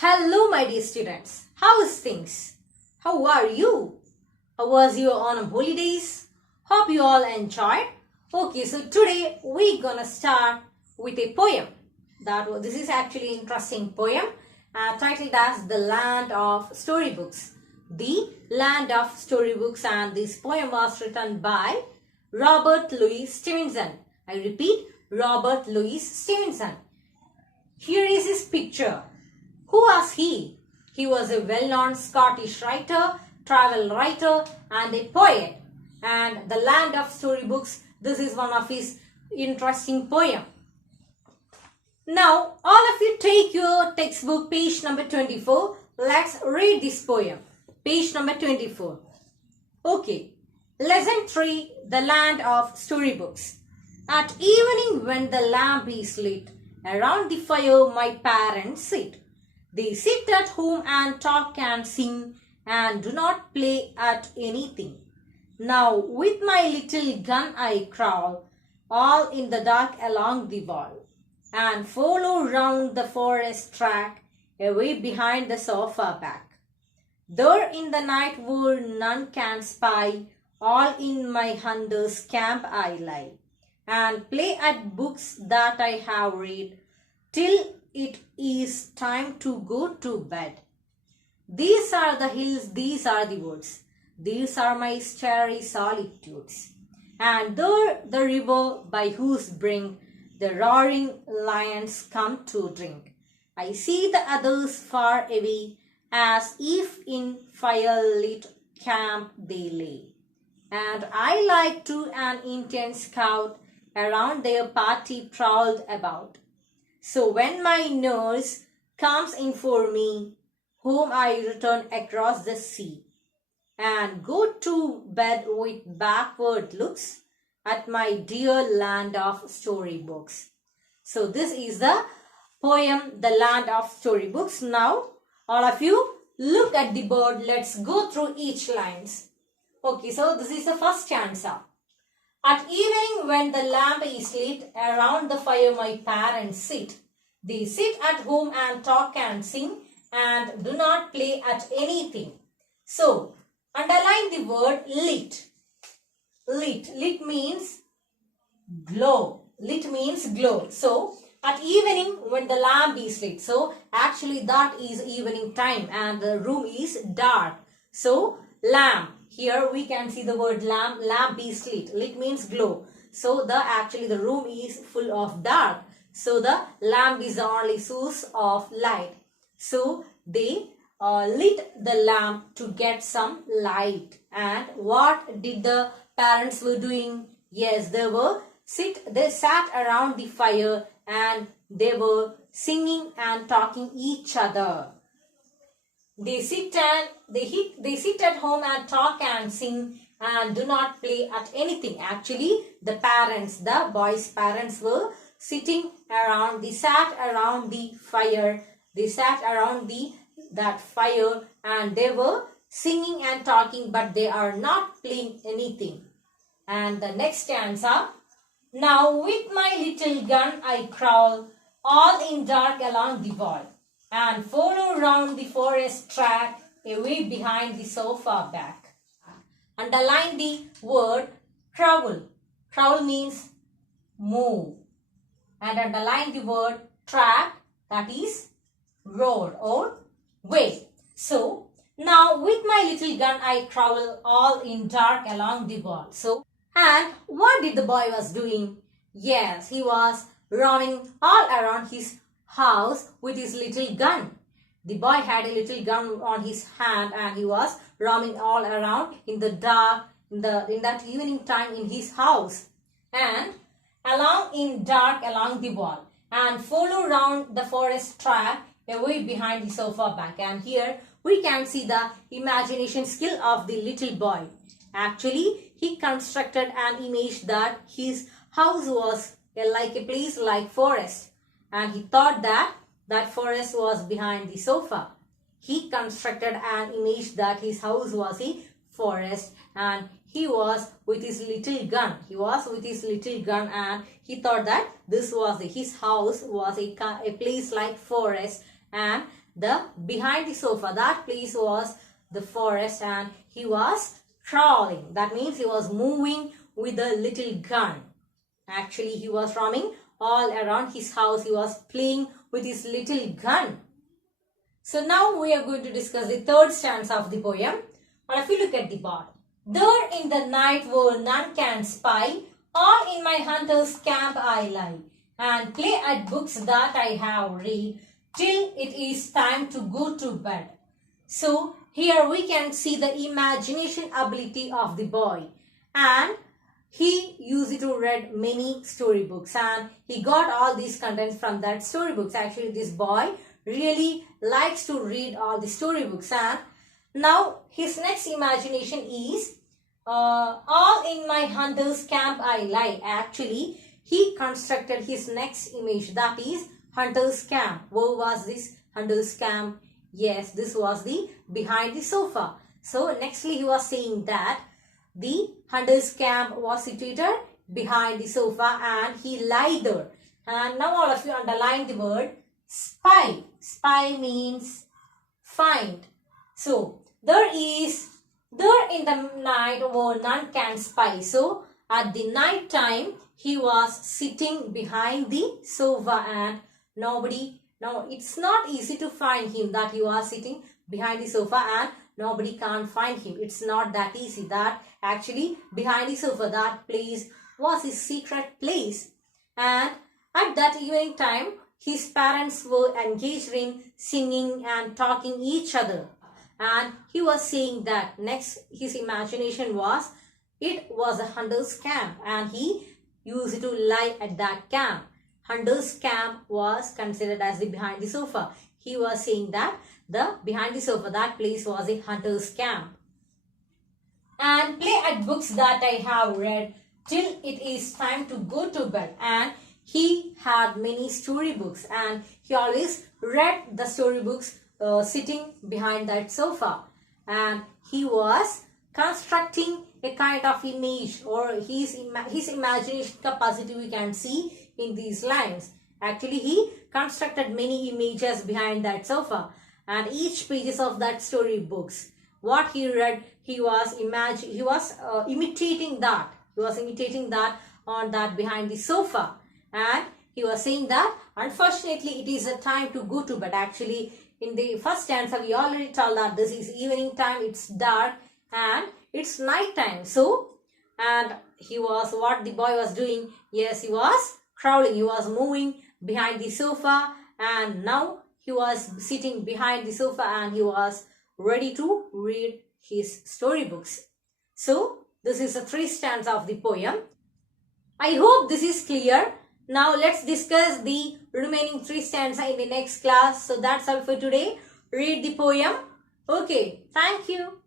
Hello my dear students, how is things? How are you? How was your autumn holidays? Hope you all enjoyed. Okay, so today we're gonna start with a poem. This is actually an interesting poem titled as The Land of Storybooks. The Land of Storybooks, and this poem was written by Robert Louis Stevenson. I repeat, Robert Louis Stevenson. Here is his picture. Who was he? He was a well-known Scottish writer, travel writer and a poet. And The Land of Storybooks, this is one of his interesting poem. Now, all of you take your textbook, page number 24. Let's read this poem. Page number 24. Okay. Lesson 3, The Land of Storybooks. At evening when the lamp is lit, around the fire my parents sit. They sit at home and talk and sing and do not play at anything. Now with my little gun I crawl, all in the dark along the wall, and follow round the forest track, away behind the sofa back. There in the night where none can spy, all in my hunter's camp I lie, and play at books that I have read, till it is time to go to bed. These are the hills, these are the woods, these are my starry solitudes. And there the river by whose brink the roaring lions come to drink. I see the others far away, as if in fire-lit camp they lay. And I like to an intense scout, around their party prowled about. So when my nurse comes in for me, home I return across the sea, and go to bed with backward looks at my dear land of storybooks. So this is the poem, The Land of Storybooks. Now, all of you look at the board. Let's go through each lines. Okay, so this is the first stanza. At evening when the lamp is lit, around the fire my parents sit. They sit at home and talk and sing and do not play at anything. So, underline the word lit. Lit. Lit means glow. Lit means glow. So, at evening when the lamp is lit. So, actually that is evening time and the room is dark. So, lamp. Here we can see the word lamp. Lamp is lit. Lit means glow. So the room is full of dark. So the lamp is the only source of light. So they lit the lamp to get some light. And what did the parents were doing? Yes, they sat around the fire and they were singing and talking each other. They sit at home and talk and sing and do not play at anything. Actually, the boys' parents were sitting around, they sat around the fire. They sat around that fire and they were singing and talking, but they are not playing anything. And the next stanza. Now with my little gun I crawl, all in dark along the wall, and follow round the forest track, away behind the sofa back. Underline the word crawl. Crawl means move. And underline the word track, that is road or way. So, now with my little gun I crawl, all in dark along the wall. So, and what did the boy was doing? Yes, he was roaming all around his house with his little gun. The boy had a little gun on his hand and he was roaming all around in the dark, in that evening time in his house. And along the wall, and follow round the forest track, away behind the sofa back. And here we can see the imagination skill of the little boy. Actually, he constructed an image that his house was like a place like forest. And he thought that forest was behind the sofa. He constructed an image that his house was a forest and he was with his little gun. And he thought that his house was a place like forest and the behind the sofa, that place was the forest, and he was crawling. That means he was moving with a little gun. Actually, he was roaming all around his house. He was playing with his little gun. So now we are going to discuss the third stanza of the poem. But if you look at the bottom. There in the night where none can spy, all in my hunter's camp I lie, and play at books that I have read, till it is time to go to bed. So here we can see the imagination ability of the boy, and he used to read many storybooks, and he got all these contents from that storybooks. Actually, this boy really likes to read all the storybooks, and now his next imagination is all in my hunter's camp I lie. Actually, he constructed his next image, that is hunter's camp. Where was this hunter's camp? Yes, this was the behind the sofa. So nextly he was saying that the hunter's camp was situated behind the sofa and he lied there. And now all of you underline the word spy. Spy means find. So there in the night where none can spy. So at the night time he was sitting behind the sofa and nobody. Now it's not easy to find him, that he was sitting behind the sofa and nobody can't find him. It's not that easy. That actually behind the sofa, that place was his secret place. And at that evening time, his parents were engaged in singing and talking each other. And he was saying that next his imagination was, it was a hunter's camp and he used to lie at that camp. Hunter's camp was considered as the behind the sofa. He was saying that the behind the sofa, that place was a hunter's camp. And play at books that I have read till it is time to go to bed. And he had many storybooks and he always read the storybooks sitting behind that sofa. And he was constructing a kind of image, or his imagination capacity we can see in these lines. Actually, he constructed many images behind that sofa, and each pages of that storybooks, what he read, he was imitating that. He was imitating that on that behind the sofa, and he was saying that unfortunately it is a time to go to bed. Actually, in the first stanza we already told that this is evening time, it's dark and it's night time. So, and he was, what the boy was doing, yes, he was crawling, he was moving behind the sofa, and now he was sitting behind the sofa and he was ready to read his storybooks. So this is the 3 stanza of the poem. I hope this is clear. Now let's discuss the remaining 3 stanza in the next class. So that's all for today. Read the poem. Okay, thank you.